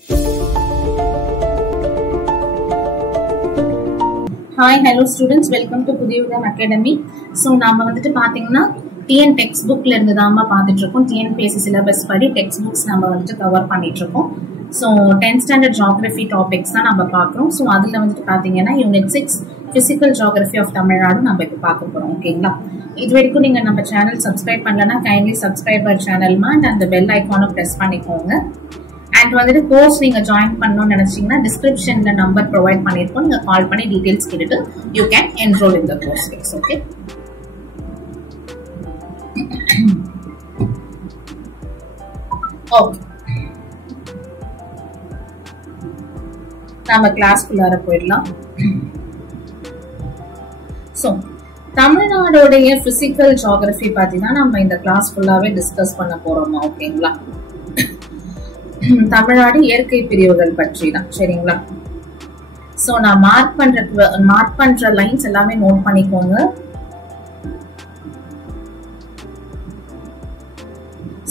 Hi, hello students, welcome to Pudiyugam Academy. So, நாம வந்துட்டு பாத்தீங்கன்னா TN textbookல இருந்து தாமா பார்த்துட்டு இருக்கோம். TNPSC syllabus படி textbooks நம்ம வந்துட்டு கவர் பண்ணிட்டு இருக்கோம். So, 10th standard geography topics தான் நம்ம பார்க்கறோம். So, அதுல வந்துட்டு பாத்தீங்கன்னா unit 6 physical geography of Tamil Nadu நம்ம இப்ப பார்க்க போறோம். ஓகேங்களா? இது வரைக்கும் நீங்க நம்ம சேனல் சப்ஸ்கிரைப் பண்ணலனா kindly subscribe our channel and அந்த bell icon press பண்ணிக்கோங்க. And வந்துட்டு கோர்ஸ் நீங்க ஜாயின் பண்ணனும்னு நினைச்சீங்கன்னா டிஸ்கிரிப்ஷன்ல நம்பர் ப்ரொவைட் பண்ணிருக்கோம். நீங்க கால் பண்ணி டீடைல்ஸ் கேட்டுட்டு you can enroll in the course. Okay? Okay. நாம கிளாஸ்க்குள்ளார போயிடலாம். So, தமிழ்நாடுடைய பிசிக்கல் ஜியோகிராஃபி பத்தினா நம்ம இந்த கிளாஸ் ஃபுல்லாவே டிஸ்கஸ் பண்ண போறோமா? ஓகேங்களா? தமிழ்நாடு இயற்கை பிரிவுகள் பற்றி தான். சரிங்களா? சோ நான் மார்க் பண்ற லைன்ஸ் எல்லாமே நோட் பண்ணிக்கோங்க.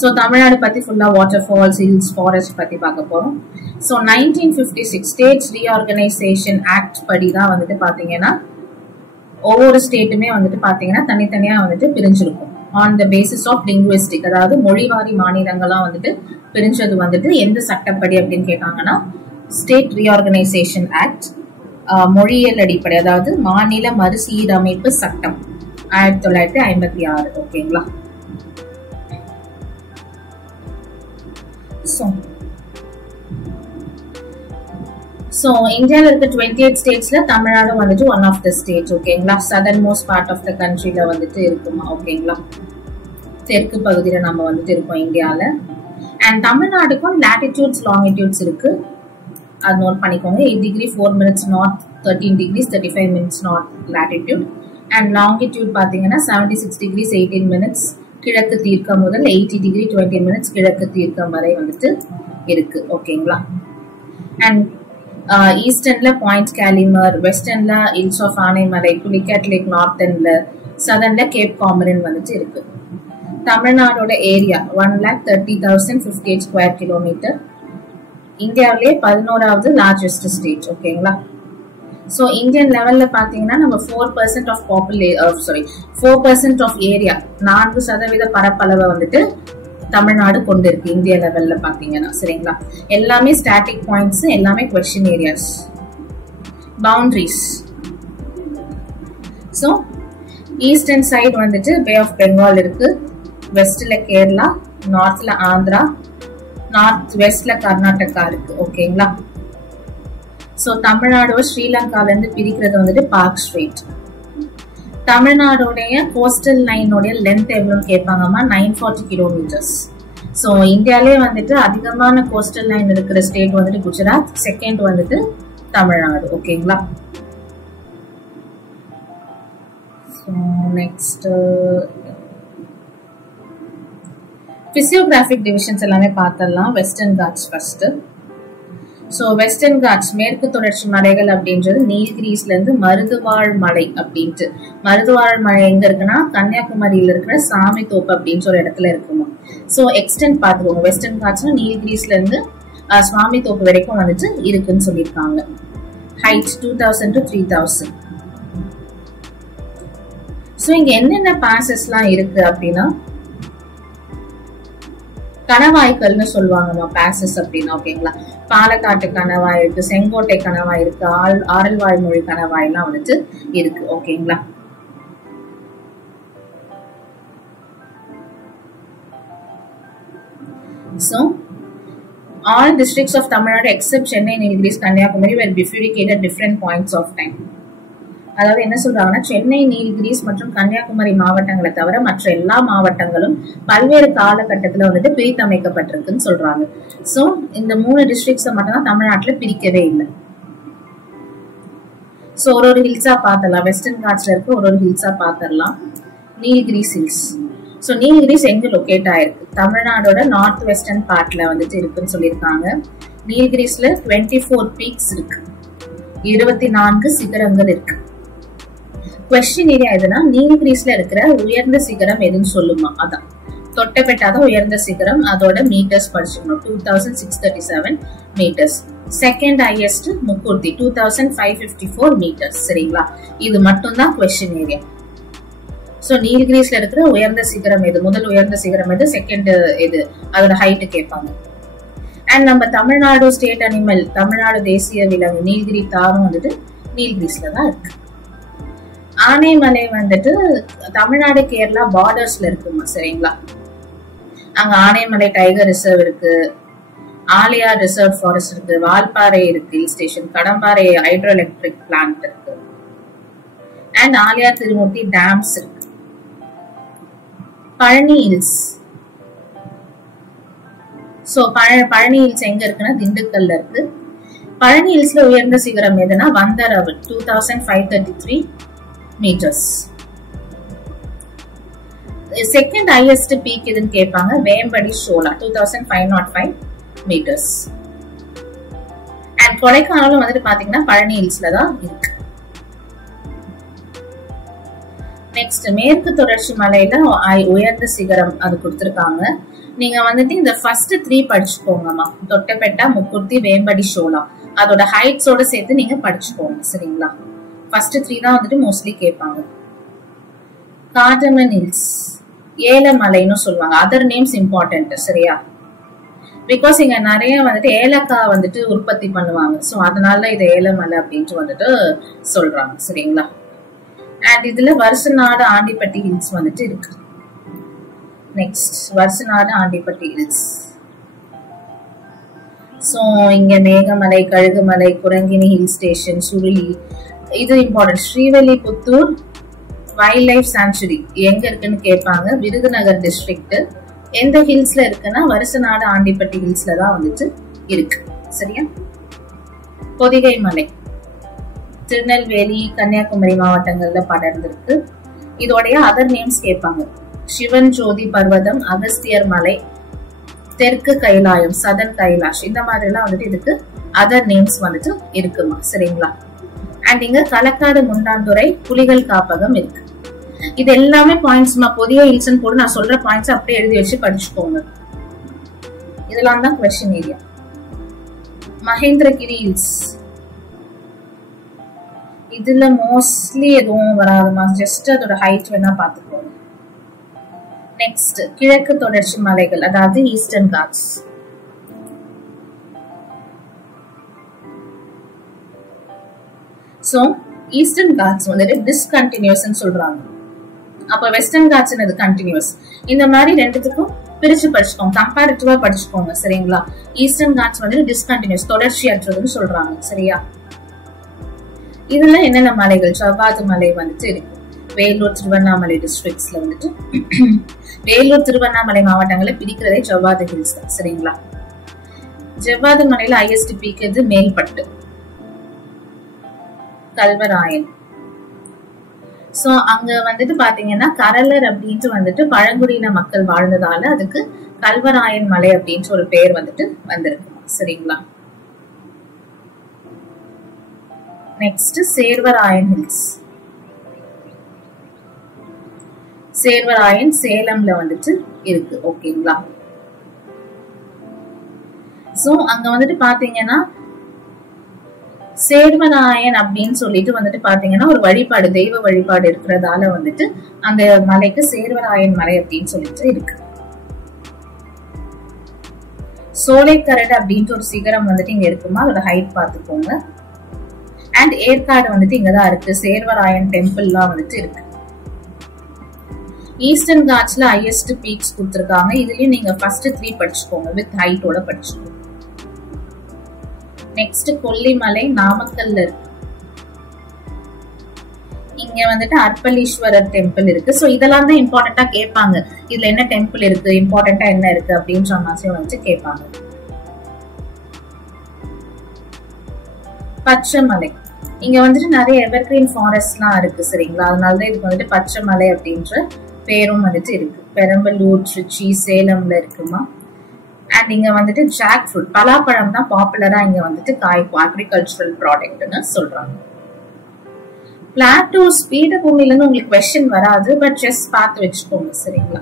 சோ தமிழ்நாடு பத்தி ஃபுல்லா வாட்டர் ஃபால்ஸ், ஹில்ஸ், ஃபாரஸ்ட் பத்தி பார்க்க போறோம். சோ 1956 ஸ்டேட்ஸ் ரீஆர்கனைசேஷன் ஆக்ட் படி தான் வந்துட்டு பாத்தீங்கன்னா ஒவ்வொரு ஸ்டேட்டுமே வந்துட்டு பாத்தீங்கன்னா தனித்தனியா வந்துட்டு பிரிஞ்சிருக்கும். On the basis of linguistic, அதாவது மொழிவாரி மாநிலங்களா வந்துட்டு பிரிஞ்சது வந்துட்டு எந்த சட்டப்படி அப்படின்னு கேட்டாங்கன்னா ஸ்டேட் ரீஆர்கனைசேஷன் ஆக்ட், மொழியியல் அடிப்படை, அதாவது மாநில மறுசீரமைப்பு சட்டம் 1956. ஓகேங்களா? சோ இந்தியால இருக்க 28 ஸ்டேட்ஸ்ல தமிழ்நாடு வந்துட்டு ஒன் ஆஃப் த ஸ்டேட். ஓகேங்களா? Southern most part of the கண்ட்ரில வந்துட்டு இருக்குமா? ஓகேங்களா? தெற்கு பகுதியில நம்ம வந்துட்டு இருக்கோம் இந்தியால. அண்ட் தமிழ்நாடுக்கும் லாட்டிடியூட்ஸ் லாங்கிடியூட்ஸ் இருக்கு, அது நோட் பண்ணிக்கோங்க. 8 degree 4 minutes north, 13 degrees 35 minutes north latitude. And longitude பாத்தீங்கன்னா 76 டிகிரிஸ் 18 மினிட்ஸ் கிழக்கு தீர்க்கம் முதல் 80 டிகிரி 20 மினிட்ஸ் கிழக்கு தீர்க்கம் வரை வந்துட்டு இருக்கு. ஓகேங்களா? அண்ட் ஈஸ்டர்ன்ல பாயிண்ட் கேலிமர், வெஸ்டர்ன்ல hills of Anaimalai, Pulicat lake, நார்த்தன்ல, சதர்ன்ல கேப் காமரன் வந்துட்டு இருக்கு. தமிழ்நாடோட ஏரியா 1,30,058 ஸ்கொயர் கிலோமீட்டர். இந்தியாவிலே 11வது லார்ஜஸ்ட் ஸ்டேட். ஓகேங்களா? சோ இந்தியன் லெவல்ல பாத்தீங்கன்னா நம்ம 4% ஆஃப் 4% ஆஃப் ஏரியா, 4% பரப்பளவை வந்துட்டு தமிழ்நாடு கொண்டு இருக்கு இந்திய லெவல்ல பாத்தீங்கன்னா. சரிங்களா? எல்லாமே ஸ்டாட்டிக் பாயிண்ட்ஸ், எல்லாமே question areas. Boundaries, so eastern side வந்துட்டு பே ஆஃப் பெங்கால் இருக்கு, வெஸ்ட்ல கேரளா, நார்த்ல ஆந்திரா, நார்த் வெஸ்ட்ல கர்நாடகா இருக்கு. ஓகேங்களா? சோ தமிழ்நாடு ஸ்ரீலங்கால இருந்து பிரிக்கிறது வந்துட்டு பார்க் ஸ்ட்ரெயிட். தமிழ்நாடுடைய கோஸ்டல் லைனோட லென்த் எவ்வளவுன்னு கேட்பாங்கம்மா? 940 கிலோமீட்டர்ஸ். சோ இந்தியாலே வந்துட்டு அதிகமான கோஸ்டல் லைன் இருக்கிற ஸ்டேட் வந்துட்டு குஜராத், செகண்ட் வந்துட்டு தமிழ்நாடு. ஓகேங்களா? நெக்ஸ்ட் பிசியோகிராபிக் டிவிஷன்ஸ் எல்லாமே பார்த்தலாம். Western Ghats first. So western Ghats மேற்கு தொடர்ச்சி மலைகள் அப்படின்றது நீலகிரிஸ்ல இருந்து மருதுவாழ் மலை அப்படின்ட்டு. மருதுவாழ் மலை எங்க இருக்குன்னா கன்னியாகுமரியில இருக்கிற சாமி தோப்பு அப்படின்னு ஒரு இடத்துல இருக்குமா. சோ எக்ஸ்டென்ட் பாத்துக்கோங்க. வெஸ்டர்ன் காட்ஸ்னா நீலகிரிஸ்ல இருந்து சுவாமி தோப்பு வரைக்கும் வந்துட்டு இருக்குன்னு சொல்லியிருக்காங்க. Height 2000 to 3000. சோ இங்க என்னென்ன பாசஸ் எல்லாம் இருக்கு அப்படின்னா கணவாய்கள்னு சொல்லுவாங்கம்மா பாசஸ் அப்படின்னா. ஓகேங்களா? பாலக்காட்டு கணவாய் இருக்கு, செங்கோட்டை கணவாய் இருக்கு, ஆரல்வாய்மொழி கணவாய் எல்லாம் வந்துட்டு இருக்கு. ஓகேங்களா? So all districts of Tamil Nadu except Chennai, Nilgiris, Kanyakumari were bifurcated at different points of time. அதாவது என்ன சொல்றாங்கன்னா சென்னை, நீலகிரிஸ் மற்றும் கன்னியாகுமரி மாவட்டங்களை தவிர மற்ற எல்லா மாவட்டங்களும் பல்வேறு காலகட்டத்துல வந்துட்டு பிரித்தமைக்கப்பட்டிருக்குன்னு சொல்றாங்க. சோ இந்த 3 டிஸ்ட்ரிக்ட்ஸை மட்டும் தான் தமிழ்நாட்டுல பிரிக்கவே இல்லை. சோ ஒரு ஹில்ஸா பாத்திரலாம். வெஸ்டர்ன் காட்ஸ்ல இருக்க ஒரு ஹில்ஸா பாத்திரலாம். நீலகிரிஸ் ஹில்ஸ். சோ நீலகிரிஸ் எங்க லொகேட் ஆயிருக்கு? தமிழ்நாடோட நார்த் வெஸ்டர்ன் பார்ட்ல வந்துட்டு இருக்குன்னு சொல்லியிருக்காங்க. நீலகிரிஸ்ல 24 பீக்ஸ் இருக்கு, 24 சிகரங்கள் இருக்கு. क्वेश्चन ஏரியா எதுனா நீலகிரிஸ்ல இருக்கிற உயர்ந்த சிகரம் எதுன்னு சொல்லுமா? அதான் தொட்டபெட்டா உயர்ந்த சிகரம், அதோட மீட்டர்ஸ் படிச்சுக்கணும். 2637 metres. Second highest Mukurthi 2554 metres. சரிங்களா? இது மட்டும் தான் क्वेश्चन ஏரியா. சோ நீலகிரிஸ்ல இருக்கிற உயர்ந்த சிகரம் எது, முதல் உயர்ந்த சிகரம் எது, செகண்ட் எது, அதோட ஹைட் கேட்பாங்க. அண்ட் நம்ம தமிழ்நாடு ஸ்டேட் அனிமல், தமிழ்நாடு தேசிய விலங்கு நீலகிரி தாரும் வந்துட்டு நீலகிரிஸ்ல தான் இருக்கு. ஆனைமலை வந்துட்டு தமிழ்நாடு கேரளா பார்டர்ஸ்ல இருக்குமா. சரிங்களா? அங்க ஆனைமலை டைகர் ரிசர்வ் இருக்கு, ஆலியார் ரிசர்வ் ஃபாரஸ்ட் இருக்கு, வால்பாறை இருக்கு hill station, Kadamparai hydro electric plant இருக்கு, அண்ட் ஆலியார் திருமூர்த்தி டேம்ஸ் இருக்கு. Palani hills. So Palani hills எங்க இருக்குன்னா திண்டுக்கல்ல இருக்கு. பழனி ஹில்ஸ்ல உயர்ந்த சிகரம் எதுனா வந்தரவு 2533 meters. செகண்ட் ஹையஸ்ட் பீக் எதுன்னு கேட்பாங்க. வேம்படி ஷோலா 2505 meters. அண்ட் கொடைக்கானலும் வந்துட்டு பாத்தீங்கன்னா பழனி ஹில்ஸ்ல தான் இருக்கு. நெக்ஸ்ட் மேற்கு தொடர்ச்சி மலையில உயர்ந்த சிகரம் அது கொடுத்திருக்காங்க. நீங்க வந்துட்டு இந்த ஃபர்ஸ்ட் 3 படிச்சுக்கோங்கம்மா. தொட்டபெட்டா, முக்குர்த்தி, வேம்படி ஷோலா அதோட ஹைட்ஸோட சேர்த்து நீங்க படிச்சுக்கோங்க. சரிங்களா? ஃபர்ஸ்ட் 3 தான் வந்துட்டு மோஸ்ட்லி கேட்பாங்க. கார்டமன் ஹில்ஸ், ஏலமலைன்னு சொல்லுவாங்க. Other names important. சரியா? பிகாஸ் இங்க நிறைய வந்துட்டு ஏலக்காய் வந்துட்டு உற்பத்தி பண்ணுவாங்க. சோ அதனால இது ஏலமலை அப்படின்ட்டு வந்துட்டு சொல்றாங்க. சரிங்களா? அண்ட் இதுல வருசநாடு ஆண்டிப்பட்டி ஹில்ஸ் வந்துட்டு இருக்கு. Next Varusanadu Andipatti hills. So இங்க மேகமலை, கழுகுமலை, குரங்கிணி ஹில் ஸ்டேஷன், சுருளி, இது important. Srivilliputhur wild life sanctuary எங்க இருக்குன்னு கேட்பாங்க. விருதுநகர் டிஸ்ட்ரிக்ட். எந்த ஹில்ஸ்ல இருக்குன்னா வருசநாடு ஆண்டிப்பட்டி ஹில்ஸ்ல தான் வந்துட்டு இருக்கு. சரியா? பொதிகை மலை திருநெல்வேலி, கன்னியாகுமரி மாவட்டங்கள்ல படர்ந்திருக்கு. இதோடைய அதர் நேம்ஸ் கேட்பாங்க. சிவன் ஜோதி பர்வதம், அகஸ்தியர் மலை, தெற்கு கைலாயம், சதன் கைலாஷ், இந்த மாதிரி எல்லாம் வந்துட்டு இதுக்கு அதர் நேம்ஸ் வந்துட்டு இருக்குமா. சரிங்களா? அண்ட் இங்க களக்காடு முண்டாந்துறை புலிகள் காப்பகம் இருக்கு. இது எல்லாமே பாயிண்ட்ஸ்மா. பொதிய ஹில்ஸ் போட்டு நான் சொல்ற பாயிண்ட்ஸ் அப்படியே எழுதி வச்சு படிச்சுக்கோங்க. இதெல்லாம் தான் क्वेश्चन ஏரியா. மகேந்திரகிரி ஹில்ஸ், இதுல மோஸ்ட்லி எதுவும் வராதுமா. ஜஸ்ட் அதோட ஹைட் வேணா பாத்துக்கோங்க. நெக்ஸ்ட் கிழக்கு தொடர்ச்சி மலைகள், அதாவது eastern Ghats. So eastern Ghats வந்துட்டு டிஸ்கண்டினியூஸ் சொல்றாங்க. அப்ப வெஸ்டர்ன் காட்ஸ் அது கண்டினியூஸ். இந்த மாதிரி ரெண்டுத்துக்கும் பிரிச்சு படிச்சுக்கோங்க, கம்பேரிட்டிவா படிச்சுக்கோங்க. சரிங்களா? ஈஸ்டர்ன் காட்ஸ் வந்து டிஸ்கண்டினியூஸ், தொடர்ச்சியற்றதுன்னு சொல்றாங்க. சரியா? இதுல என்னென்ன மலைகள்? ஜவ்வாது மலை வந்துட்டு இருக்கு. வேலூர், திருவண்ணாமலை டிஸ்ட்ரிக்ட்ஸ்ல வந்துட்டு வேலூர், திருவண்ணாமலை மாவட்டங்களை பிரிக்கிறதே ஜவ்வாது ஹில்ஸ் தான். சரிங்களா? ஜவ்வாது மலையில ஹையஸ்ட் பீக் எது? மேல்பட்டு, கல்வராயன். சோ அங்க வந்துட்டு பாத்தீங்கன்னா கரலர் அப்படின்ட்டு வந்துட்டு பழங்குடியின மக்கள் வாழ்ந்ததால அதுக்கு கல்வராயன் மலை அப்படின்ட்டு ஒரு பேர் வந்துட்டு வந்திருக்கு. சரிங்களா? Next Shevaroy hills. சேர்வராயன் சேலம்ல வந்துட்டு இருக்கு. ஓகேங்களா? சோ அங்க வந்துட்டு பாத்தீங்கன்னா சேர்வராயன் அப்படின்னு சொல்லிட்டு வந்துட்டு பாத்தீங்கன்னா ஒரு வழிபாடு, தெய்வ வழிபாடு இருக்கிறதால வந்துட்டு அந்த மலைக்கு சேர்வராயன் மலை அப்படின்னு சொல்லிட்டு இருக்கு. சோலைக்கரடு அப்படின்ட்டு ஒரு சிகரம் வந்துட்டு இங்க இருக்குமா, அதோட ஹைட் பாத்துக்கோங்க. அண்ட் ஏற்காடு வந்துட்டு இங்கதான் இருக்கு. சேர்வராயன் டெம்பிள்லாம் வந்துட்டு இருக்கு. ஈஸ்டர்ன் காட்ஸ்ல ஹையஸ்ட் பீக்ஸ் கொடுத்திருக்காங்க. இதுலயும் நீங்க ஃபர்ஸ்ட் 3 படிச்சுக்கோங்க, வித் ஹைட்டோட படிச்சுக்கோங்க. நெக்ஸ்ட் கொல்லிமலை நாமக்கல்ல இருக்கு. இங்க வந்துட்டு அர்ப்பலீஸ்வரர் டெம்பிள் இருக்கு. சோ இதெல்லாம் தான் இம்பார்ட்டன்டா கேட்பாங்க. இதுல என்ன டெம்பிள் இருக்கு, இம்பார்ட்டன்டா என்ன இருக்கு அப்படின்ற மாதிரி வந்து கேட்பாங்க. பச்சைமலை, இங்க வந்துட்டு நிறைய எவர்கிரீன் ஃபாரஸ்ட் எல்லாம் இருக்கு. சரிங்களா? அதனாலதான் இதுக்கு வந்துட்டு பச்சைமலை அப்படின்ற பேரும் வந்துட்டு இருக்கு. பெரம்பலூர், திருச்சி, சேலம்ல இருக்குமா. அண்ட் இங்க வந்துட்டு ஜாக் ஃப்ரூட், பலாப்பழம் தான் பாப்புலரா இங்க வந்துட்டு காய்க்கும், அக்ரிகல்ச்சரல் ப்ராடக்ட்னு சொல்றாங்க. பிளாட்டூஸ் பீடபூமியில இருந்து உங்களுக்கு क्वेश्चन வராது, பட் ஜஸ்ட் பார்த்து வச்சுக்கோங்க. சரிங்களா?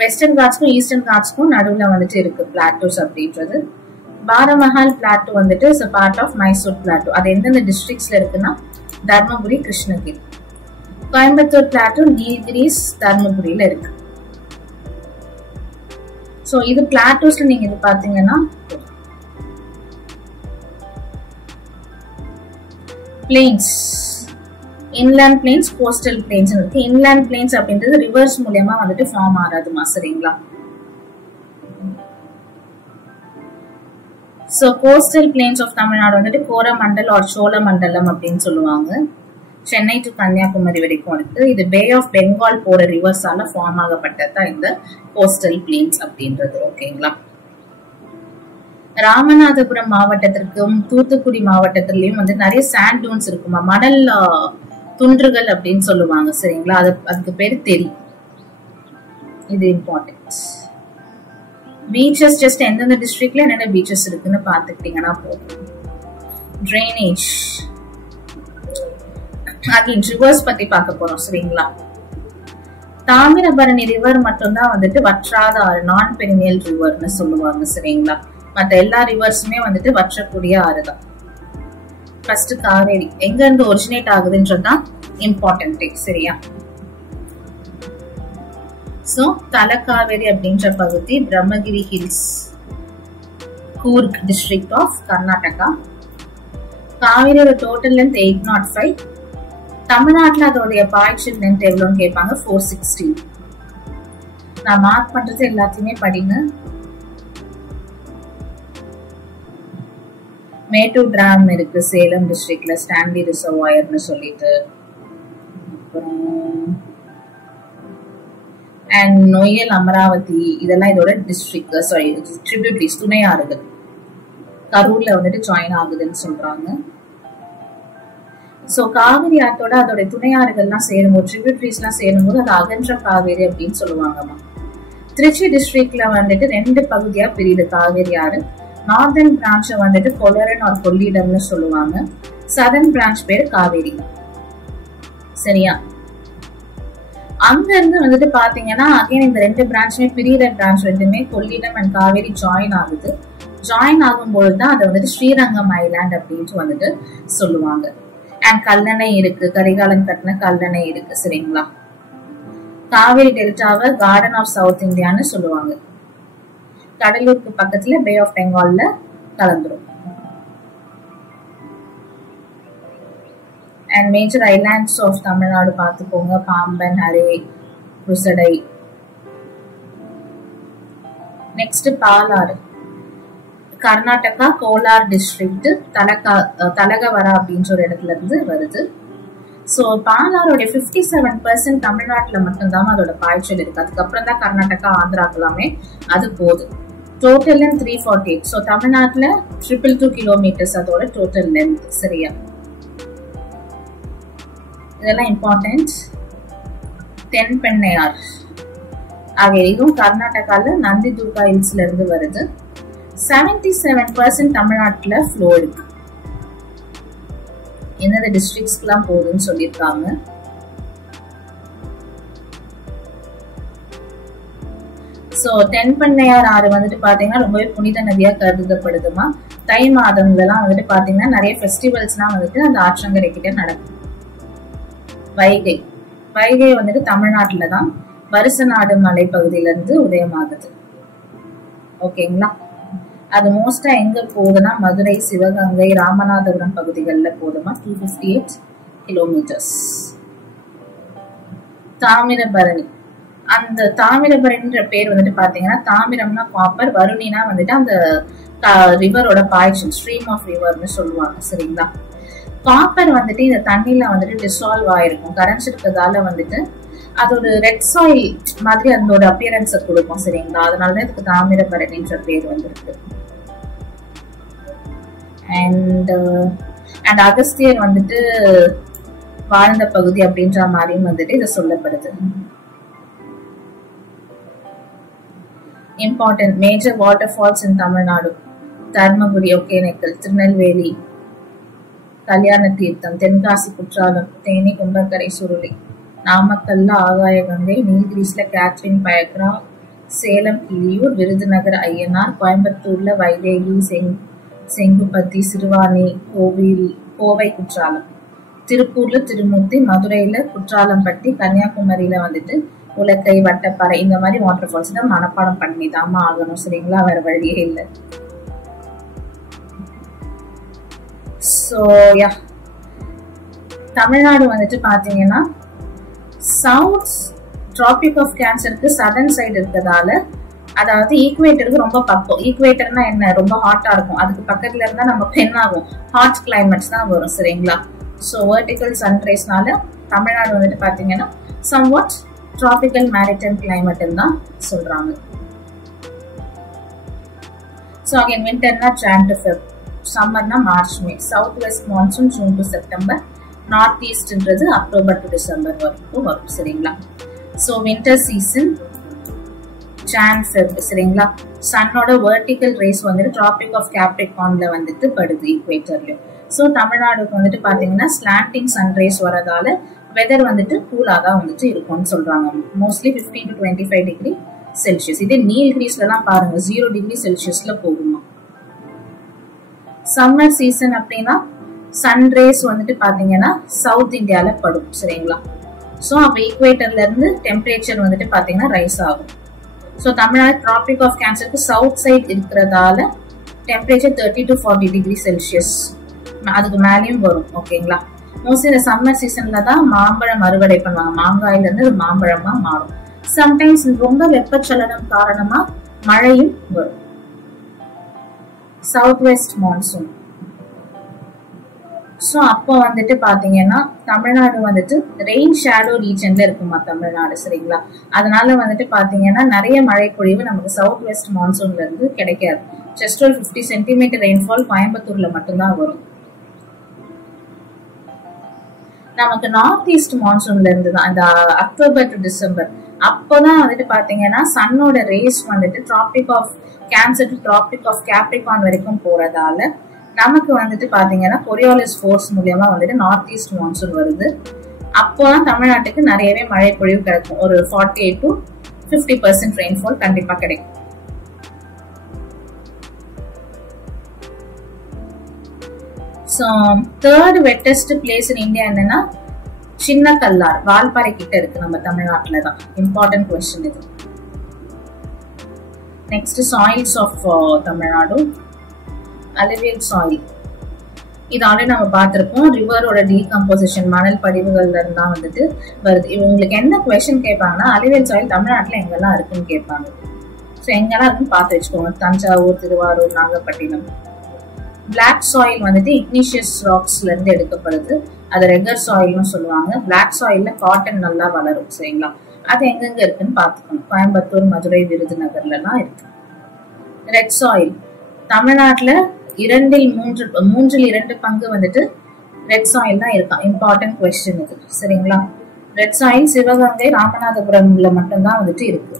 வெஸ்டர்ன் காட்ஸ்க்கும் ஈஸ்டர்ன் காட்ஸ்க்கும் நடுவுல வந்துட்டு இருக்கு பிளாட்டோஸ் அப்படின்றது. பாரமஹால் பிளாட்டோ வந்துட்டு is a part of Mysore plateau. அது எந்தெந்த டிஸ்ட்ரிக்ட்ஸ்ல இருக்குன்னா தர்மபுரி, கிருஷ்ணகிரி. கோயம்புத்தூர் பிளாட்டோ நீல்கிரிஸ், தர்மபுரியில இருக்கு. சோ இது பிளாட்டோஸ்ல நீங்க இது பாத்தீங்கன்னா plains, inland plains, coastal plains இருக்கு. இன்லேண்ட் பிளேன்ஸ் அப்படின்றது ரிவர்ஸ் மூலமா வந்துட்டு ஃபார்ம் ஆகாதுமா, சரிங்களா? So coastal plains of Tamil Nadu வந்துட்டு கோரமண்டல் ஆர் சோழமண்டலம் அப்படின்னு சொல்லுவாங்க. சென்னை டு கன்னியாகுமரி வரைக்கும் இருக்கு. இது பே ஆஃப் பெங்கால் போற ரிவர்ஸால ஃபார்ம் ஆகப்பட்டதான் இந்த கோஸ்டல் பிளேன்ஸ் அப்படின்றது. ஓகேங்களா? ராமநாதபுரம் மாவட்டத்திற்கும் தூத்துக்குடி மாவட்டத்திலயும் வந்து நிறைய சாண்ட் டூன்ஸ் இருக்குமா, மணல் துன்றுகள் அப்படின்னு சொல்லுவாங்க, சரிங்களா? அதுக்கு பேரு தெரியும். இது இம்பார்ட்டன்ட். பீச்சஸ் ஜஸ்ட் எந்தெந்த டிஸ்ட்ரிக்ட்ல என்னென்ன பீச்சஸ் இருக்குன்னு பாத்துக்கிட்டீங்கன்னா போதும். ட்ரைனேஜ் அகைன் ரிவர்ஸ் பத்தி பார்க்க போறோம், சரிங்களா? தாமிரபரணி ரிவர் மட்டும்தான் வந்துட்டு வற்றாத ஆறு, நான் பெரினியல் ரிவர்னு சொல்லுவாங்க, சரிங்களா? மற்ற எல்லா ரிவர்ஸுமே வந்துட்டு வற்றக்கூடிய ஆறு தான். ஃபர்ஸ்ட் காவேரி எங்க இருந்து ஒரிஜினேட் ஆகுதுன்றதுதான் இம்பார்ட்டன்ட், சரியா? சோ தலக்காவேரி அப்படின்ற பகுதி Brahmagiri hills, Coorg district of Karnataka. காவேரியோட டோட்டல் லென்த் 805. தமிழ்நாட்டுல அதோடைய பாய்ச்சல் லென்த் எவ்வளவுன்னு கேட்பாங்க, 460. நான் மார்க் பண்றது எல்லாத்தையுமே படிங்க. மேட்டூர் டிராம் இருக்கு சேலம் டிஸ்ட்ரிக்ட்ல, ஸ்டான்லி ரிசர்வாயர்னு சொல்லிட்டு. அண்ட் நொய்யல், அமராவதி இதெல்லாம் இதோட டிஸ்ட்ரிக்ட், சாரி ட்ரிபியூட்டரிஸ், துணை ஆறுகள். கரூர்ல வந்துட்டு ஜாயின் ஆகுதுன்னு சொல்றாங்க. சோ காவிரி ஆற்றோட அதோட துணை ஆறுகள்லாம் சேரும்போது, ட்ரிபியூட்டரிஸ் எல்லாம் சேரும்போது அது அகன்ற காவேரி அப்படின்னு சொல்லுவாங்கம்மா. திருச்சி டிஸ்ட்ரிக்ட்ல வந்துட்டு 2 பகுதியா பிரியுது காவேரி ஆறு. நார்தர்ன் பிரான்ச் வந்துட்டு கொலரன் ஆர் கொள்ளிடம்னு சொல்லுவாங்க. சதர்ன் பிரான்ச் பேரு காவேரி, சரியா? அங்க இருந்து வந்துட்டு பாத்தீங்கன்னா அகைன் இந்த 2 பிரான்ச்சுமே பிரியிற பிரான்ச் ரெண்டுமே கொள்ளிடம் அண்ட் காவேரி ஜாயின் ஆகுது. ஜாயின் ஆகும்போது தான் அதை வந்துட்டு ஸ்ரீரங்கம் ஐலாண்ட் அப்படின்ட்டு வந்துட்டு சொல்லுவாங்க. அண்ட் கல்லணை இருக்கு, கரிகாலன் கட்டின கல்லணை இருக்கு, சரிங்களா? காவேரி டெல்டாவை கார்டன் ஆஃப் சவுத் இந்தியான்னு சொல்லுவாங்க. கடலூருக்கு பக்கத்துல பே ஆஃப் பெங்கால்ல கலந்துரும். And major islands of Tamil Nadu பாத்துக்கோங்க, பாம்பன், ஹரே, குசடை. நெக்ஸ்ட் பாலாறு, கர்நாடகா கோலார் டிஸ்ட்ரிக்ட், தலகவரா அப்படின்ற ஒரு இடத்துல இருந்து வருது. சோ பாலாரோட 57% தமிழ்நாட்டுல மட்டும்தான் அதோட பாய்ச்சல் இருக்கு. அதுக்கப்புறம் தான் கர்நாடகா, ஆந்திராக்கெல்லாமே அது போகுது. Total length 348. சோ தமிழ்நாட்டுல 222 கிலோமீட்டர்ஸ் அதோட டோட்டல் லென்த், சரியா? இதெல்லாம் இம்பார்ட்டன்ட். தென்பெண்ணையார் ஆகிய இதுவும் கர்நாடகால நந்தி துர்கா ஹில்ஸ்ல இருந்து வருது. 77% தமிழ்நாட்டுல ஃப்ளோ இருக்கு. எந்தெந்த டிஸ்ட்ரிக்ட்ஸ்க்கு எல்லாம் போகுதுன்னு சொல்லியிருக்காங்க. சோ தென்பெண்ணையார் ஆறு வந்துட்டு பாத்தீங்கன்னா ரொம்பவே புனித நதியா கருதப்படுதுமா. தை மாதம்ல எல்லாம் வந்துட்டு பாத்தீங்கன்னா நிறைய ஃபெஸ்டிவல்ஸ் எல்லாம் வந்துட்டு அந்த ஆற்றங்கரை கிட்ட நடக்கும். வைகை, வைகை வந்துட்டு தமிழ்நாட்டுலதான் வருசநாடு மலை பகுதியில இருந்து உதயமாகுது. ஓகேங்களா? அது மோஸ்டா எங்க போகுதுன்னா மதுரை, சிவகங்கை, ராமநாதபுரம் பகுதிகளில் போதுமா. 258 கிலோமீட்டர்ஸ். தாமிரபரணி, அந்த தாமிரபரணின்ற பேர் வந்துட்டு பாத்தீங்கன்னா தாமிரம்னா காப்பர், வருணினா வந்துட்டு அந்த ரிவரோட பாய்ச்சல், ஸ்ட்ரீம் ஆஃப் ரிவர்னு சொல்லுவாங்க, சரிங்களா? காப்பர் வந்துட்டு இந்த தண்ணியில வந்துட்டு டிசால்வ் ஆயிருக்கும், கரைஞ்சிருக்கிறதால வந்துட்டு அது ஒரு ரெட் சாயில் மாதிரி அதோட அப்பியரன்ஸை கொடுக்கும், சரிங்களா? அதனாலதான் இதுக்கு தாமிரபரணின்ற பேர் வந்திருக்கு. அண்ட் அகஸ்தியர் வந்துட்டு வாழ்ந்த பகுதி அப்படின்ற மாதிரியும் வந்துட்டு இது சொல்லப்படுது. Important major waterfalls in Tamil Nadu: Dharmapuri, Hogenakkal, Tirunelveli, Kalyana Theertham, Tenkasi Courtallam, Theni Kumbakkarai Suruli, நாமக்கல்ல ஆகாய கங்கை, நீல்கிரிஸ்ல கேத்ரின் பயக்ரா, சேலம் கிளியூர், விருதுநகர் ஐயனார், கோயம்புத்தூர்ல வைதேகி, செங்குப்பத்தி, சிறுவாணி, கோவை குற்றாலம், திருப்பூர்ல திருமூர்த்தி, மதுரையில குற்றாலம்பட்டி, கன்னியாகுமரியில வந்துட்டு உலக்கை, வட்டப்பாறை, இந்த மாதிரி வாட்டர் ஃபால்ஸ் தான் மனப்பாடம் பண்ணிதாம ஆகணும். சரிங்களா, வேற வழியே இல்லை. ஸோ யா, தமிழ்நாடு வந்துட்டு பாத்தீங்கன்னா சவுத் டிராபிக் ஆஃப் கேன்சருக்கு சதர்ன் சைடு இருக்கிறதால, அதாவது ஈக்குவேட்டருக்கு ரொம்ப பக்கம். ஈக்குவேட்டர்னா என்ன, ரொம்ப ஹாட்டா இருக்கும். அதுக்கு பக்கத்துல இருந்தா நமக்கு என்ன ஆகும், ஹாட் கிளைமேட்ஸ் தான் வரும். சரிங்களா, ஸோ வெர்டிகல் சன்ரைஸ்னால தமிழ்நாடு வந்துட்டு பாத்தீங்கன்னா சம்வாட் டிராபிக்கல் மேரிடைம் கிளைமேட் தான் சொல்றாங்க. ஸோ அகைன் விண்டர்னா ஜான் டு ஃபெப், சம்மர்னா March May, south west monsoon June to September, north ஈஸ்ட்ன்றது அக்டோபர் டு டிசம்பர் வரைக்கும் வரும். சரிங்களா, so winter season Jan Feb. சரிங்களா, சன்னோட வெர்டிகல் ரேஸ் வந்துட்டு டிராபிக் ஆஃப் கேப்ரிகான்ல வந்துட்டு படுது, ஈக்குவேட்டர்லயும். ஸோ தமிழ்நாடுக்கு வந்துட்டு பாத்தீங்கன்னா ஸ்லாண்டிங் சன்ரைஸ் வரதால வெதர் வந்துட்டு கூலா தான் வந்துட்டு இருக்கும்னு சொல்றாங்க. Mostly 15 to 25 degree Celsius. இதே நீல்கிரிஸ்ல எல்லாம் பாருங்க 0 டிகிரி செல்சியஸ்ல போகுமா. சம்மர் சீசன் அப்படின்னா சன்ரைஸ் வந்துட்டு பாத்தீங்கன்னா சவுத் இந்தியால படும். சரிங்களா, ஸோ அப்ப ஈக்குவேட்டர்ல இருந்து டெம்பரேச்சர் வந்துட்டு பாத்தீங்கன்னா ரைஸ் ஆகும். ஸோ தமிழ்நாடு டிராபிக் ஆஃப் கேன்சருக்கு சவுத் சைட் இருக்கிறதால டெம்பரேச்சர் 30 to 40 டிகிரி செல்சியஸ் அதுக்கு மேலேயும் வரும். ஓகேங்களா, மோஸ்ட்லி இந்த சம்மர் சீசன்ல தான் மாம்பழம் அறுவடை பண்ணுவாங்க. மாங்காயில இருந்து அது மாம்பழமா மாறும். சம்டைம்ஸ் ரொம்ப வெப்பச்சலனம் காரணமா மழையும் வரும். South west monsoon. ஸோ அப்போ வந்துட்டு பாத்தீங்கன்னா தமிழ்நாடு வந்துட்டு ரெயின் ஷேடோ ரீஜன்ல இருக்குமா தமிழ்நாடு. சரிங்களா, அதனால வந்துட்டு பாத்தீங்கன்னா நிறைய மழை பொழிவு நமக்கு சவுத் வெஸ்ட் மான்சூன்ல இருந்து கிடைக்காது. ஜஸ்ட் ஒரு 50 சென்டிமீட்டர் ரெயின்ஃபால் கோயம்புத்தூர்ல மட்டும்தான் வரும். நமக்கு நார்த் ஈஸ்ட் மான்சூன்ல இருந்து தான் இந்த அக்டோபர் டு டிசம்பர் அப்போதான் வந்துட்டு பாத்தீங்கன்னா சன்னோட ரேஸ் வந்துட்டு tropic of cancer to tropic of capricorn வரைக்கும் போறதால நமக்கு வந்துட்டு பாத்தீங்கன்னா கொரியாலிஸ் ஃபோர்ஸ் மூலியமா வந்துட்டு நார்த் ஈஸ்ட் மான்சூன் வருது. அப்போதான் தமிழ்நாட்டுக்கு நிறையவே மழை பொழிவு கிடைக்கும். ஒரு 48 to 50% ரெயின்ஃபால் கண்டிப்பா கிடைக்கும். So third wettest place in India என்னன்னா சின்ன கல்லார், வால்பாறை கிட்ட இருக்கு நம்ம தமிழ்நாட்டுல தான். இம்பார்ட்டன்ட் கொஸ்டின் இது. Next soils of Tamil Nadu. Alluvial soil, இது ஆல்ரெடி நம்ம பார்த்திருப்போம். ரிவரோட டீகம்போசிஷன் மணல் படிவுகள்ல இருந்தா வந்துட்டு வருது. இவங்களுக்கு என்ன கொஸ்டின் கேட்பாங்கன்னா அலுவியல் சாயில் தமிழ்நாட்டுல எங்கெல்லாம் இருக்குன்னு கேட்பாங்க. ஸோ எங்கெல்லாம் இருக்குன்னு பார்த்து வச்சுக்கோங்க. தஞ்சாவூர், திருவாரூர், நாகப்பட்டினம். பிளாக் சாயில் வந்துட்டு இக்னிஷியஸ் ராக்ஸ்ல இருந்து எடுக்கப்படுது. அது ரெகர் சாயில்னு சொல்லுவாங்க. பிளாக் சாயில்ல காட்டன் நல்லா வளரும். சரிங்களா, அது எங்கெங்க இருக்குன்னு பாத்துக்கணும். கோயம்புத்தூர், மதுரை, விருதுநகர்ல எல்லாம் இருக்கு. ரெட் சாயில் தமிழ்நாட்டுல 2/3 பங்கு வந்துட்டு ரெட் சாயில் தான் இருக்கான். இம்பார்ட்டன்ட் கொஸ்டின் இது. சரிங்களா, ரெட் சாயில் சிவகங்கை, ராமநாதபுரம்ல மட்டும்தான் வந்துட்டு இருக்கு.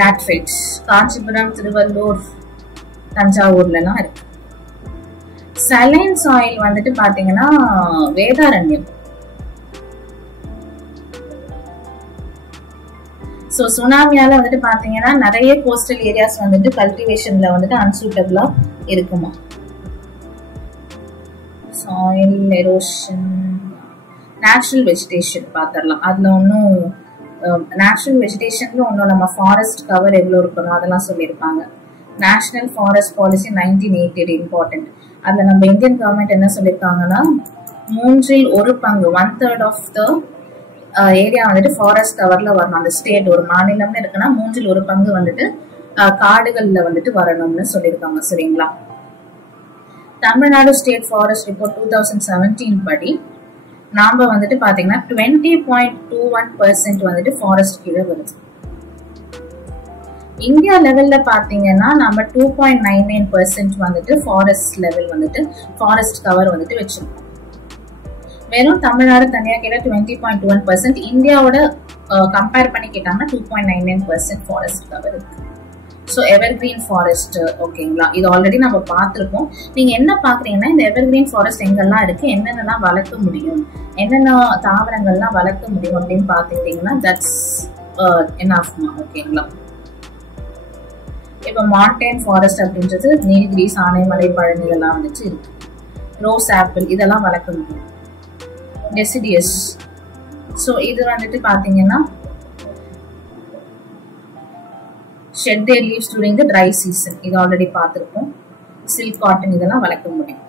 லாட்ஃபைட்ஸ் காஞ்சிபுரம், திருவள்ளூர், தஞ்சாவூர்ல எல்லாம் இருக்கு. சலைன் சாயில் வந்துட்டு பாத்தீங்கன்னா வேதாரண்யம். சோ சுனாமியால வந்துட்டு பாத்தீங்கன்னா நிறைய கோஸ்டல் ஏரியாஸ் வந்துட்டு கல்டிவேஷன்ல வந்துட்டு அன்சூட்டபிளா இருக்குமா. சாயில் எரோஷன், நேச்சுரல் வெஜிடேஷன் பாத்திரலாம். அதுல ஒன்னும் நேச்சுரல் வெஜிடேஷன்ல ஒன்னும் நம்ம ஃபாரஸ்ட் கவர் எவ்வளவு இருக்கணும் அதெல்லாம் சொல்லியிருப்பாங்க. National forest policy 1988 important. அதுல நம்ம இந்தியன் கவர்மெண்ட் என்ன சொல்லியிருக்காங்கன்னா 1/3 1/3 ஆஃப் த ஏரியா வந்துட்டு ஃபாரஸ்ட் கவர்ல வரணும். அந்த ஸ்டேட் ஒரு மாநிலம்னு இருக்குன்னா 1/3 வந்துட்டு காடுகள்ல வந்துட்டு வரணும்னு சொல்லியிருக்காங்க. சரிங்களா, தமிழ்நாடு ஸ்டேட் ஃபாரஸ்ட் ரிப்போர்ட் 2017 படி நாம வந்துட்டு பாத்தீங்கன்னா 20.21% வந்துட்டு ஃபாரஸ்ட் கீழே வருது. இந்தியா லெவல்ல பாத்தீங்கன்னா நம்ம 2.99% வந்துட்டு ஃபாரஸ்ட் லெவல் வந்துட்டு ஃபாரஸ்ட் கவர் வந்துட்டு வச்சிருக்கோம். வெறும் தமிழ்நாடு தனியா கேட்டா 20.1%. இந்தியாவோட கம்பேர் பண்ணி கேட்டாங்கன்னா 2.99% ஃபாரஸ்ட் கவர் இருக்கு. So evergreen forest. ஓகேங்களா, இது ஆல்ரெடி நம்ம பார்த்துருக்கோம். நீங்க என்ன பாக்குறீங்கன்னா இந்த எவர்கிரீன் ஃபாரஸ்ட் எங்கெல்லாம் இருக்கு, என்னென்னலாம் வளர்க்க முடியும், என்னென்ன தாவரங்கள்லாம் வளர்க்க முடியும் அப்படின்னு பாத்துக்கிட்டீங்கன்னா தட்ஸ் எனாஃப்மா. ஓகேங்களா. இப்போ மாண்டேன் ஃபாரஸ்ட் அப்படின்றது நீலகிரிஸ், ஆனைமலை, பழனி இதெல்லாம் வந்துட்டு இருக்கு. ரோஸ் ஆப்பிள் இதெல்லாம் வளர்க்க முடியும். டெசிடியஸ். ஸோ இது வந்துட்டு பாத்தீங்கன்னா shed their leaves during the dry season. இது ஆல்ரெடி பார்த்துருக்கோம். சில்க் காட்டன் இதெல்லாம் வளர்க்க முடியும்.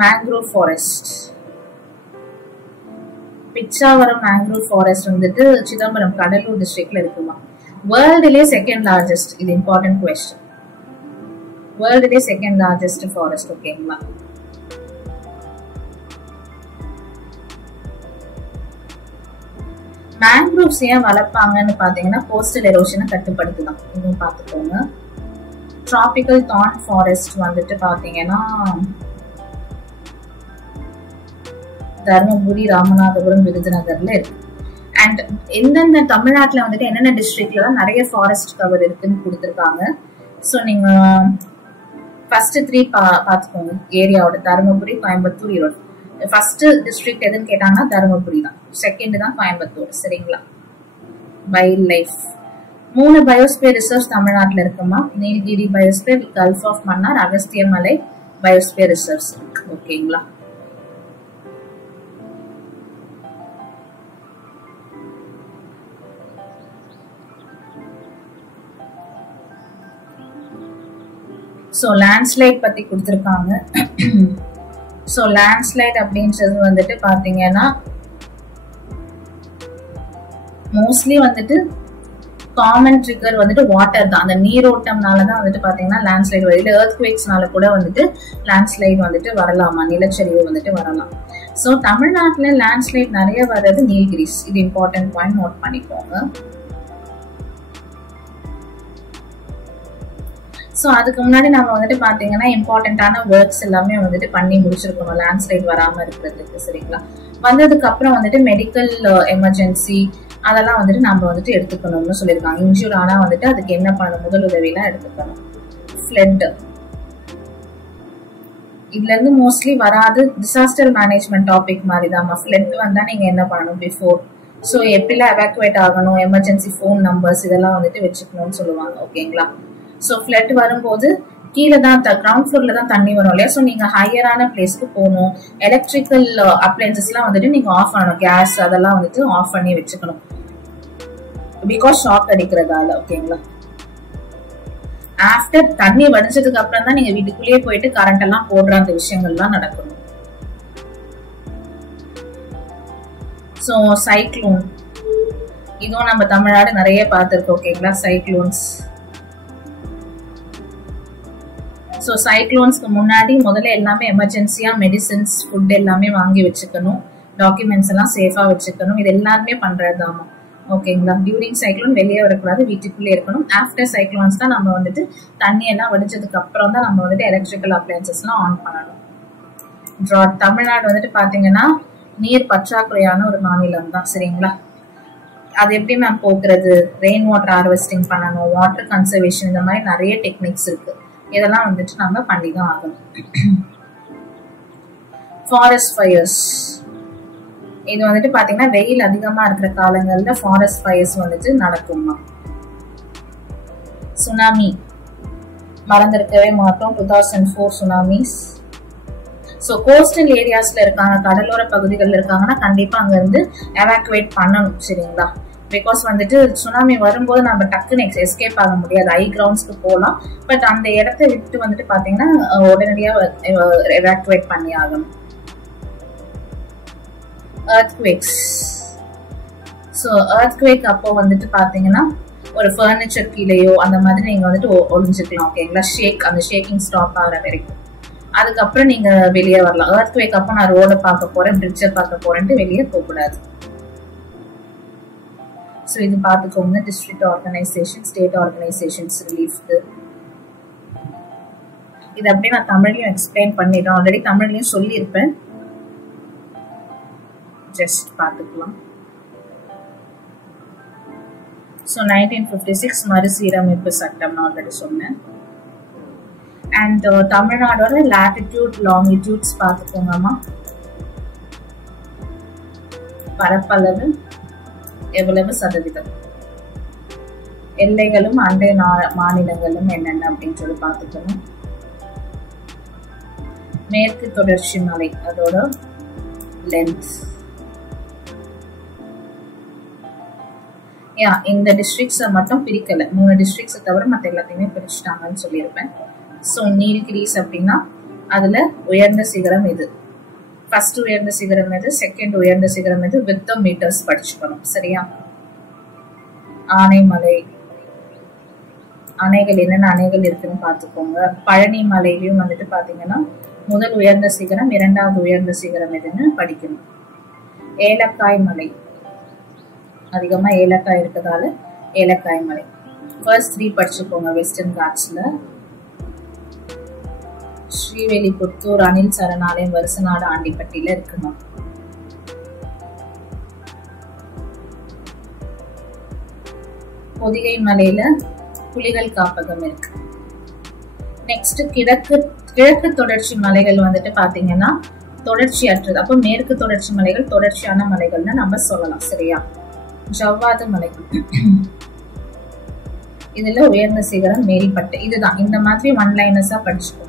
Mangrove forest. Pichavaram mangrove forest வந்துட்டு சிதம்பரம் கடலூர் டிஸ்ட்ரிக்ட்ல இருக்குமா. வேர்ல்டுலேயே செகண்ட் லார்ஜஸ்ட். இது இம்பார்ட்டன்ட் கொஸ்டின். வேர்ல்டுலேயே செகண்ட் லார்ஜஸ்ட் ஃபாரஸ்ட். ஓகேங்களா. மேங்க்ரோவ்ஸ் ஏன் வளர்ப்பாங்கன்னு பாத்தீங்கன்னா கோஸ்டல் எரோஷனை கட்டுப்படுத்துதான். இதுவும் பார்த்துக்கோங்க. டிராபிக்கல் தான் ஃபாரஸ்ட் வந்துட்டு பாத்தீங்கன்னா தர்மபுரி, ராமநாதபுரம், விருதுநகர்ல இருக்கு. அண்ட் எந்தெந்த தமிழ்நாட்டுல வந்துட்டு என்னென்ன டிஸ்ட்ரிக்ட்ல தான் நிறைய ஃபாரஸ்ட் கவர் இருக்குன்னு கொடுத்துருக்காங்க. ஸோ நீங்க ஃபர்ஸ்ட் 3 பார்த்துக்கோங்க ஏரியாவோட. தருமபுரி, கோயம்புத்தூர், ஈரோடு. ஃபர்ஸ்ட் டிஸ்ட்ரிக்ட் எதுன்னு கேட்டாங்கன்னா தருமபுரி தான். செகண்ட் தான் கோயம்புத்தூர். சரிங்களா. வைல்ட் லைஃப் 3 பயோஸ்பியர் ரிசர்வ்ஸ் தமிழ்நாட்டில் இருக்குமா. Nilgiri biosphere, gulf of Mannar, Agasthyamalai biosphere reserves இருக்கு. ஓகேங்களா. ஸோ லேண்ட்ஸ்லைட் பத்தி கொடுத்துருக்காங்க. ஸோ லேண்ட்ஸ்லைட் அப்படின்றது வந்துட்டு பாத்தீங்கன்னா மோஸ்ட்லி வந்துட்டு காமன் ட்ரிகர் வந்துட்டு வாட்டர் தான். அந்த நீரோட்டம்னாலதான் வந்துட்டு பாத்தீங்கன்னா லேண்ட்ஸ்லைட் வருது. எர்த்குவேக்ஸ்னால கூட வந்துட்டு லேண்ட்ஸ்லைட் வந்துட்டு வரலாமா, நிலச்சரிவு வந்துட்டு வரலாம். ஸோ தமிழ்நாட்டுல லேண்ட்ஸ்லைட் நிறைய வர்றது நீல்கிரிஸ். இது இம்பார்ட்டன்ட் பாயிண்ட், நோட் பண்ணிக்கோங்க. ஸோ அதுக்கு முன்னாடி நம்ம வந்துட்டு பாத்தீங்கன்னா இம்பார்ட்டன்டான ஒர்க்ஸ் எல்லாமே வந்துட்டு பண்ணி முடிச்சிருக்கணும் லேண்ட்ஸ்லைட் வராம இருக்கிறதுக்கு. சரிங்களா. வந்ததுக்கு அப்புறம் வந்துட்டு மெடிக்கல் எமர்ஜென்சி அதெல்லாம் வந்துட்டு நம்ம வந்துட்டு எடுத்துக்கணும்னு சொல்லியிருக்காங்க. இன்ஜூர் ஆனா வந்துட்டு அதுக்கு என்ன பண்ணணும், முதல் உதவியெல்லாம் எடுத்துக்கணும். ஃப்ளட் இதுல இருந்து மோஸ்ட்லி வராது. டிசாஸ்டர் மேனேஜ்மெண்ட் டாபிக் மாதிரி தான். ஃப்ளட் வந்தா நீங்க என்ன பண்ணணும் பிஃபோர். ஸோ எப்படிலாம் எவாக்குவேட் ஆகணும், எமர்ஜென்சி ஃபோன் நம்பர்ஸ் இதெல்லாம் வந்துட்டு வச்சுக்கணும்னு சொல்லுவாங்க. ஓகேங்களா. ஸோ ஃப்ளட் வரும்போது கீழே தான் கிரவுண்ட் ஃப்ளோர்ல தான் தண்ணி வரும் இல்லையா. ஸோ நீங்க ஹையரான பிளேஸ்க்கு போகணும். எலக்ட்ரிக்கல் அப்ளையன்சஸ் எல்லாம் வந்துட்டு நீங்க ஆஃப் பண்ணணும். கேஸ் அதெல்லாம் வந்துட்டு ஆஃப் பண்ணி வச்சுக்கணும். பிகாஸ் ஷாக் அடிக்கிறதால. ஓகேங்களா. ஆஃப்டர் தண்ணி வடிச்சதுக்கு அப்புறம் தான் நீங்க வீட்டுக்குள்ளேயே போயிட்டு கரண்ட் எல்லாம் போடுற அந்த விஷயங்கள்லாம் நடக்கணும். ஸோ சைக்ளோன் இதுவும் நம்ம தமிழ்நாடு நிறைய பார்த்துருக்கோம். ஓகேங்களா. சைக்ளோன்ஸ். ஸோ சைக்ளோன்ஸ்க்கு முன்னாடி முதல்ல எல்லாமே எமர்ஜென்சியா மெடிசின்ஸ், ஃபுட் எல்லாமே வாங்கி வச்சுக்கணும். டாக்குமெண்ட்ஸ் எல்லாம் சேஃபா வச்சுக்கணும். இது எல்லாருமே பண்றதுதாமா. ஓகேங்களா. டியூரிங் சைக்ளோன் வெளியே வரக்கூடாது, வீட்டுக்குள்ளே இருக்கணும். ஆஃப்டர் சைக்ளோன்ஸ் தான் நம்ம வந்துட்டு தண்ணி எல்லாம் வடிச்சதுக்கு அப்புறம் தான் நம்ம வந்துட்டு எலக்ட்ரிக்கல் அப்ளையன்சஸ் எல்லாம் ஆன் பண்ணணும். ட்ராட் தமிழ்நாடு வந்துட்டு பாத்தீங்கன்னா நீர் பற்றாக்குறையான ஒரு மாநிலம் தான். சரிங்களா. அது எப்படி மேம் போக்குறது, ரெயின் வாட்டர் ஹார்வெஸ்டிங் பண்ணணும், வாட்டர் கன்சர்வேஷன், இந்த மாதிரி நிறைய டெக்னிக்ஸ் இருக்கு. இதெல்லாம் வந்துட்டு நம்ம பண்ணிதான் ஆகணும். ஃபாரஸ்ட் ஃபயர்ஸ் இது வந்துட்டு பாத்தீங்கன்னா வெயில் அதிகமா இருக்கிற காலங்கள்ல ஃபாரஸ்ட் ஃபயர்ஸ் வந்துட்டு நடக்குமா. சுனாமி மறந்திருக்கவே மாட்டோம். 2004 சுனாமிஸ். ஸோ கோஸ்டல் ஏரியாஸ்ல இருக்காங்க, கடலோர பகுதிகளில் இருக்காங்கன்னா கண்டிப்பா அங்க இருந்து எவாக்குவேட் பண்ணணும். சரிங்களா. பிகாஸ் வந்துட்டு சுனாமி வரும்போது நம்ம டக்குன்னு எஸ்கேப் ஆக முடியாது. ஹை கிரவுண்ட்ஸ்க்கு போகலாம், பட் அந்த இடத்த விட்டு வந்துட்டு பாத்தீங்கன்னா உடனடியாக எவாக்குவேட் பண்ணி ஆகணும். எர்த்குவேக்ஸ். ஸோ எர்த்குவேக் அப்போ வந்துட்டு பாத்தீங்கன்னா ஒரு ஃபர்னிச்சர் கீழேயோ அந்த மாதிரி நீங்க வந்துட்டு ஒளிஞ்சுக்கலாம். ஓகேங்களா. அந்த ஷேக்கிங் ஸ்டாப் ஆகிற வரைக்கும். அதுக்கப்புறம் நீங்க வெளியே வரலாம். எர்த்குவேக் அப்போ நான் ரோட பார்க்க போறேன், பிரிட்ஜை பார்க்க போறேன்ட்டு வெளியே போகக்கூடாது. ஸோ இது பார்த்துக்கோங்க. டிஸ்ட்ரிக்ட் ஆர்கனைசேஷன், ஸ்டேட் ஆர்கனைசேஷன்ஸ் ரிலீஃப்க்கு. இது அப்படியே நான் தமிழ்லையும் எக்ஸ்பிளைன் பண்ணிடுறேன். ஆல்ரெடி தமிழ்லையும் சொல்லியிருப்பேன். ஜஸ்ட் பார்த்துக்கலாம். ஸோ 1956 மறுசீரமைப்பு சட்டம் நான் ஆல்ரெடி சொன்னேன். அண்ட் தமிழ்நாடோட லாட்டிடியூட் லாங்கிடியூட்ஸ் பார்த்துக்கோங்கம்மா. பரப்பளவு எவ்வளவு சதவீதம். எல்லைகளும் அண்டை மாநிலங்களும் என்னென்ன அப்படின்னு சொல்லி பார்த்துக்கணும். மேற்கு தொடர்ச்சி மலை அதோட லென்த். இந்த டிஸ்ட்ரிக்ட்ஸை மட்டும் பிரிக்கல, 3 டிஸ்ட்ரிக்ட்ஸை தவிர மற்ற எல்லாத்தையுமே பிரிச்சுட்டாங்கன்னு சொல்லியிருப்பேன். ஸோ நீல்கிரிஸ் அப்படின்னா அதுல உயர்ந்த சிகரம் இது. ஃபர்ஸ்ட் உயர்ந்த சிகரம் எது, செகண்ட் உயர்ந்த சிகரம் எது, வித் மீட்டர்ஸ் படிச்சுக்கணும். சரியா? ஆனைமலை, அணைகள் என்னென்ன அணைகள் இருக்குன்னு பாத்துக்கோங்க. பழனி மலையிலயும் வந்துட்டு பாத்தீங்கன்னா முதல் உயர்ந்த சிகரம், 2வது உயர்ந்த சிகரம் எதுன்னு படிக்கணும். ஏலக்காய் மலை, அதிகமா ஏலக்காய் இருக்கிறதால ஏலக்காய் மலை. ஃபர்ஸ்ட் 3 படிச்சுக்கோங்க. வெஸ்டர்ன் காட்ஸ்ல ஸ்ரீவில்லிபுத்தூர் அணில் சரணாலயம் வருசநாடு ஆண்டிப்பட்டியில இருக்குமா. பொதிகை மலையில புலிகள் காப்பகம் இருக்கு. நெக்ஸ்ட் கிழக்கு தொடர்ச்சி மலைகள் வந்துட்டு பாத்தீங்கன்னா தொடர்ச்சியற்றது. அப்போ மேற்கு தொடர்ச்சி மலைகள் தொடர்ச்சியான மலைகள்னு நம்ம சொல்லலாம். சரியா? ஜவ்வாது மலை, இதுல உயர்ந்த சிகரம் மேல்பட்டு. இதுதான் இந்த மாதிரி ஒன்லைனர்ஸா படிச்சுக்கோ.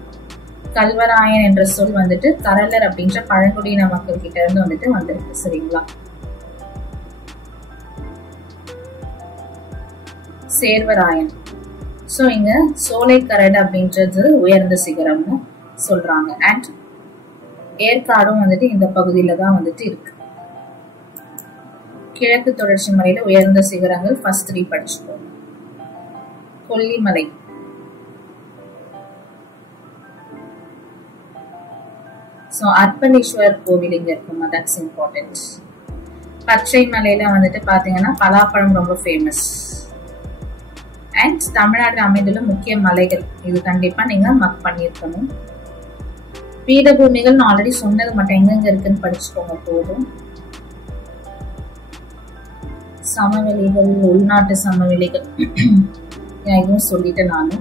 கல்வராயன் என்ற சொல் வந்துட்டு கரலர் அப்படின்ற பழங்குடியின மக்கள் கிட்ட இருந்து வந்துட்டு வந்திருக்கு. சரிங்களா? சேர்வராயன். சோ இங்க சோலைக்கரடு அப்படின்றது உயர்ந்த சிகரம்னு சொல்றாங்க. அண்ட் ஏற்காடும் வந்துட்டு இந்த பகுதியில தான் வந்துட்டு இருக்கு. கிழக்கு தொடர்ச்சி மலையில உயர்ந்த சிகரங்கள் ஃபர்ஸ்ட் 3 படிச்சுக்கோங்க. கொல்லிமலை, சோ அர்ப்பணேஸ்வர் கோவில் இங்க இருக்குமா, தட்ஸ் இம்பார்ட்டன்ட். பச்சை மலையில வந்துட்டு பாத்தீங்கன்னா பலாப்பழம் ரொம்ப ஃபேமஸ். அண்ட் தமிழ்நாட்டில் அமைந்துள்ள முக்கிய மலைகள் இது கண்டிப்பா நீங்க மக் பண்ணிருக்கணும். பீடபூமிகள் ஆல்ரெடி சொன்னது மட்டும் எங்கெங்க இருக்குன்னு படிச்சுக்கோங்க போதும். சமவெளிகள், உள்நாட்டு சமவெளிகள் இதுவும் சொல்லிட்டேன் நானு.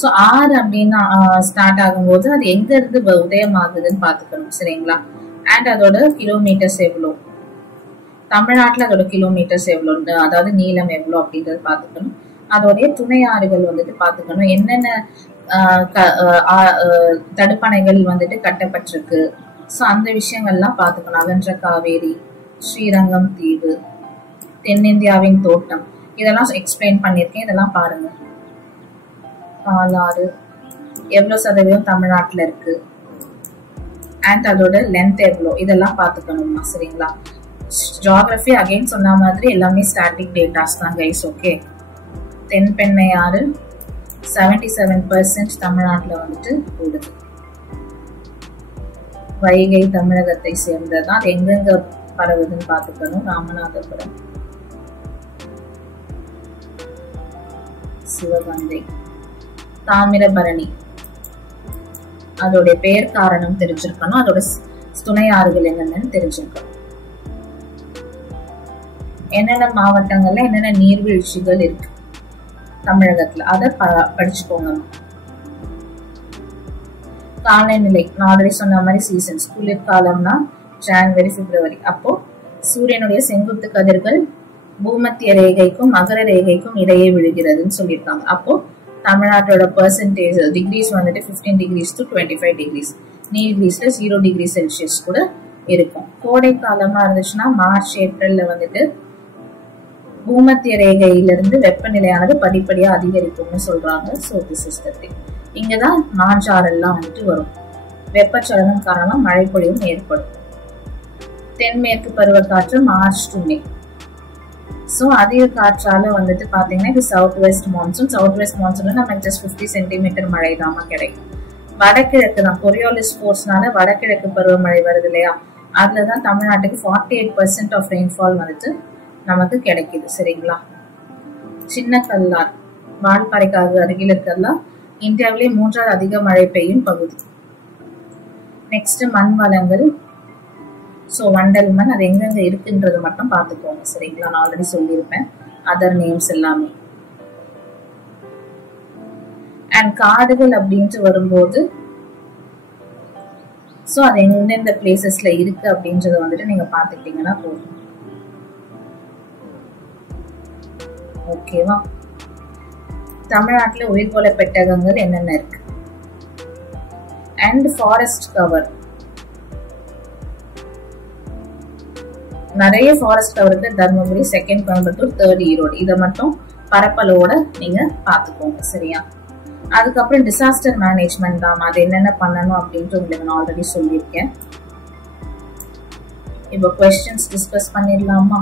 சோ 6 அப்படின்னு ஸ்டார்ட் ஆகும்போது அது எங்க இருந்து உதயம் ஆகுதுன்னு பாத்துக்கணும். சரிங்களா? அண்ட் அதோட கிலோமீட்டர்ஸ் எவ்வளோ, தமிழ்நாட்டுல அதோட கிலோமீட்டர்ஸ் எவ்வளோ, அதாவது நீளம் எவ்வளோ அப்படின்றது பாத்துக்கணும். அதோடைய துணை ஆறுகள் வந்துட்டு பாத்துக்கணும். என்னென்ன தடுப்பணைகள் வந்துட்டு கட்டப்பட்டிருக்கு, சோ அந்த விஷயங்கள்லாம் பாத்துக்கணும். அகன்ற காவேரி, ஸ்ரீரங்கம் தீவு, தென்னிந்தியாவின் தோட்டம், இதெல்லாம் எக்ஸ்பிளைன் பண்ணிருக்கேன். இதெல்லாம் பாருங்க. பாலாறு எவ்வளவு சதவீதம் தமிழ்நாட்டுல இருக்கு, அண்ட் அதோட லென்த் எவ்வளோ, இதெல்லாம் பாத்துக்கணுமா. சரிங்களா? ஜியோகிராஃபி அகைன் சொன்ன மாதிரி எல்லாமே ஸ்டாட்டிக் டேட்டாஸ் தான் கைஸ். ஓகே. தென்பெண்ணை ஆறு 77% தமிழ்நாட்டுல வந்துட்டு ஓடுது. வைகை தமிழகத்தை சேர்ந்ததுதான். அது எங்கெங்க பரவுதுன்னு பாத்துக்கணும். ராமநாதபுரம், சிவகங்கை, தாமிரபரணி, அதோடைய பெயர் காரணம் தெரிஞ்சிருக்கணும். அதோட துணை ஆறுகள் என்னென்னு தெரிஞ்சிருக்கணும். என்னென்ன மாவட்டங்கள்ல என்னென்ன நீர்வீழ்ச்சிகள் இருக்கு தமிழகத்துல, அதை படிச்சுக்கோங்க. காலநிலை நான் ஆல்ரெடி சொன்ன மாதிரி சீசன்ஸ். குளிர்காலம்னா ஜனவரி பிப்ரவரி. அப்போ சூரியனுடைய செங்குத்து கதிர்கள் பூமத்திய ரேகைக்கும் மகர ரேகைக்கும் இடையே விழுகிறதுன்னு சொல்லியிருக்காங்க. அப்போ தமிழ்நாட்டோட பெர்சன்டேஜ் டிகிரிஸ் வந்துட்டு 15 டிகிரிஸ் to 25 டிகிரிஸ். நீல்கிரிஸ்ல 0 டிகிரி செல்சியஸ் கூட இருக்கும். கோடை காலமா இருந்துச்சுன்னா மார்ச் ஏப்ரல்ல வந்துட்டு பூமத்திய ரேகையிலிருந்து வெப்பநிலையானது படிப்படியா அதிகரிக்கும்னு சொல்றாங்க. So this is the thing. இங்கதான் மாஞ்சாரெல்லாம் வந்துட்டு வரும். வெப்பச்சலனம் காரணமா மழை பொழிவும் ஏற்படும். தென்மேற்கு பருவக்காற்று மார்ச் to மே. சோ அதிக காற்றால வந்துட்டு பாத்தீங்கன்னா இது south west monsoon. South west மான்சூன்ல நமக்கு ஜஸ்ட் 50 சென்டிமீட்டர் மழை தாமா கிடைக்கும். வடகிழக்கு தான் கொரியோலிஸ் ஃபோர்ஸ்னால வடகிழக்கு பருவமழை வருது இல்லையா, அதுலதான் தமிழ்நாட்டுக்கு 48% ஆஃப் ரெயின்ஃபால் வந்துட்டு நமக்கு கிடைக்குது. சரிங்களா? சின்ன கல்லார் வால்பாறைக்காக அருகில் இருக்கிறதா இந்தியாவிலே 3வது அதிக மழை பெய்யும் பகுதி. நெக்ஸ்ட் மண் வளங்கள். சோ வண்டல் மண் அது எங்கெங்க இருக்குன்றது மட்டும் பாத்துக்கோங்க. சரிங்களா? நான் ஆல்ரெடி சொல்லியிருப்பேன் அதர் நேம்ஸ் எல்லாமே. அண்ட் காடுகள் அப்படின்ட்டு வரும்போது சோ அது எந்தெந்த பிளேசஸ்ல இருக்கு அப்படின்றத வந்துட்டு நீங்க பாத்துக்கிட்டீங்கன்னா போதும். ஓகேவா? தமிழ்நாட்டுல உயிர்கோள பெட்டகங்கள் என்னென்ன இருக்கு? அண்ட் ஃபாரஸ்ட் கவர், நிறைய ஃபாரஸ்ட் கவர் இருக்கு. Dharmapuri, second Coimbatore, third Erode. இதை மட்டும் பரப்பளவோட நீங்க பாத்துக்கோங்க. சரியா? அதுக்கப்புறம் டிசாஸ்டர் மேனேஜ்மெண்ட் தான், அது என்னென்ன பண்ணணும் அப்படின்ட்டு உங்களுக்கு நான் ஆல்ரெடி சொல்லியிருக்கேன். இப்போ क्वेश्चंस டிஸ்கஸ் பண்ணிடலாமா?